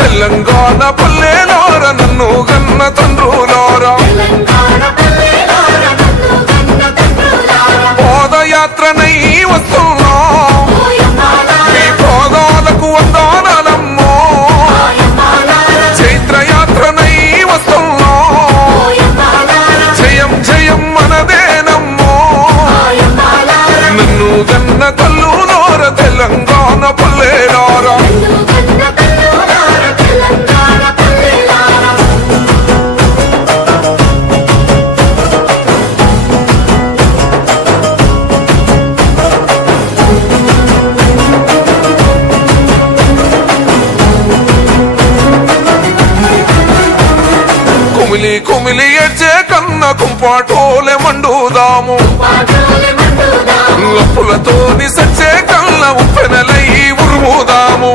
తెలంగాణ పల్లెలార నన్ను గన్న తండ్రులారా పాదయాత్రనై వస్తున్నా మీ పాదాలకు వందనాలమ్మో చైత్రయాత్రనై వస్తున్నా జయం జయం మనదేనమ్మో నన్ను గన్న తల్లులార తెలంగాణ పల్లెలారా కుమిలి కుమిలి ఎచ్చే కన్న కుంపాటోలే మండుదాము అప్పులతోని సచ్చే కళ్ళ ఉప్పెనలై ఉరుముదాము